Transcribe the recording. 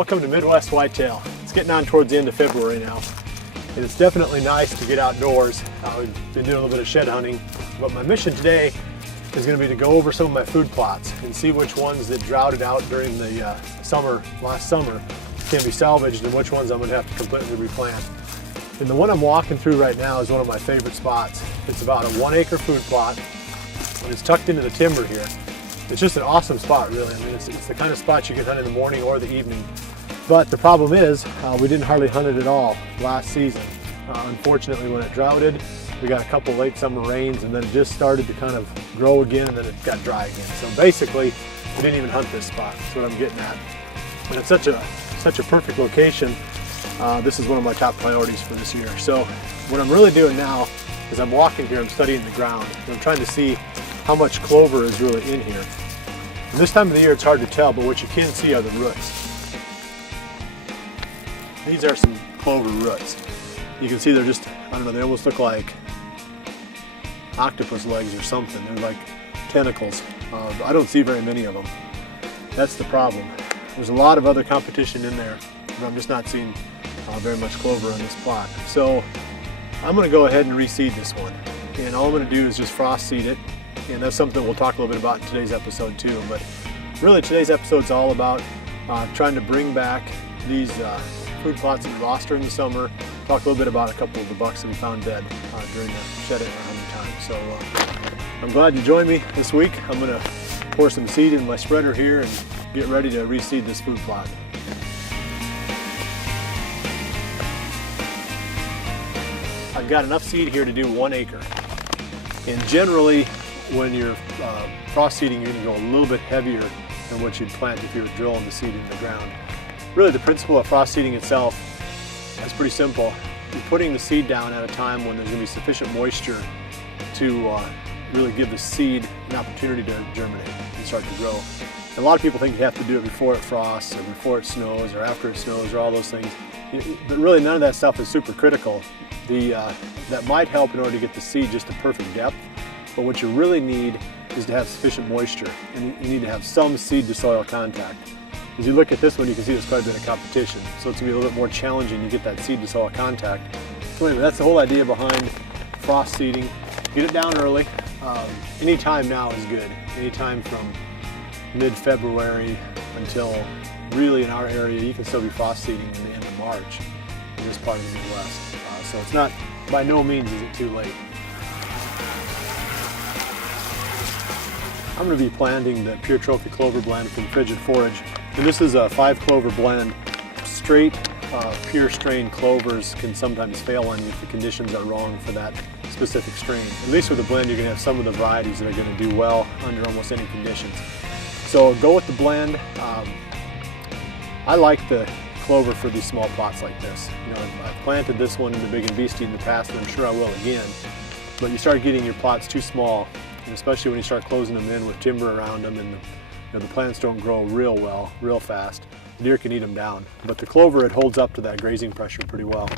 Welcome to Midwest Whitetail. It's getting on towards the end of February now. And it's definitely nice to get outdoors. We've been doing a little bit of shed hunting, but my mission today is going to be to go over some of my food plots and see which ones that droughted out during the last summer can be salvaged and which ones I'm going to have to completely replant. And the one I'm walking through right now is one of my favorite spots. It's about a 1 acre food plot and it's tucked into the timber here. It's just an awesome spot, really. I mean, it's the kind of spot you can hunt in the morning or the evening. But the problem is, we didn't hardly hunt it at all last season. Unfortunately, when it droughted, we got a couple late summer rains and then it just started to kind of grow again and then it got dry again. So basically, we didn't even hunt this spot. That's what I'm getting at. And it's such a perfect location. This is one of my top priorities for this year. So what I'm really doing now is I'm walking here, I'm studying the ground, and I'm trying to see how much clover is really in here. And this time of the year it's hard to tell, but what you can see are the roots. These are some clover roots. You can see they're just, I don't know, they almost look like octopus legs or something. They're like tentacles. I don't see very many of them. That's the problem. There's a lot of other competition in there, but I'm just not seeing very much clover on this plot. So I'm going to go ahead and reseed this one. And all I'm going to do is just frost seed it. And that's something we'll talk a little bit about in today's episode too. But really today's episode is all about trying to bring back these food plots that we lost during the summer. Talk a little bit about a couple of the bucks that we found dead during the shed hunting time. So I'm glad you joined me this week. I'm going to pour some seed in my spreader here and get ready to reseed this food plot. I've got enough seed here to do 1 acre. And generally, when you're frost seeding, you're going to go a little bit heavier than what you'd plant if you were drilling the seed in the ground. Really, the principle of frost seeding itself is pretty simple. You're putting the seed down at a time when there's going to be sufficient moisture to really give the seed an opportunity to germinate and start to grow. And a lot of people think you have to do it before it frosts or before it snows or after it snows or all those things. But really, none of that stuff is super critical. That might help in order to get the seed just a perfect depth. But what you really need is to have sufficient moisture, and you need to have some seed to soil contact. As you look at this one, you can see there's quite a bit of competition, so it's going to be a little bit more challenging to get that seed to soil contact. So anyway, that's the whole idea behind frost seeding. Get it down early. Any time now is good. Any time from mid-February until really in our area, you can still be frost seeding in the end of March in this part of the Midwest. So it's not, by no means is it too late. I'm going to be planting the Pure Trophy Clover blend from Frigid Forage. And this is a 5 clover blend. Straight, pure strain clovers can sometimes fail on you if the conditions are wrong for that specific strain. At least with the blend, you're going to have some of the varieties that are going to do well under almost any conditions. So go with the blend. I like the clover for these small plots like this. You know, I've planted this one in the Big and Beastie in the past, and I'm sure I will again. But you start getting your plots too small, and especially when you start closing them in with timber around them, and the plants don't grow real well, real fast. The deer can eat them down. But the clover, it holds up to that grazing pressure pretty well.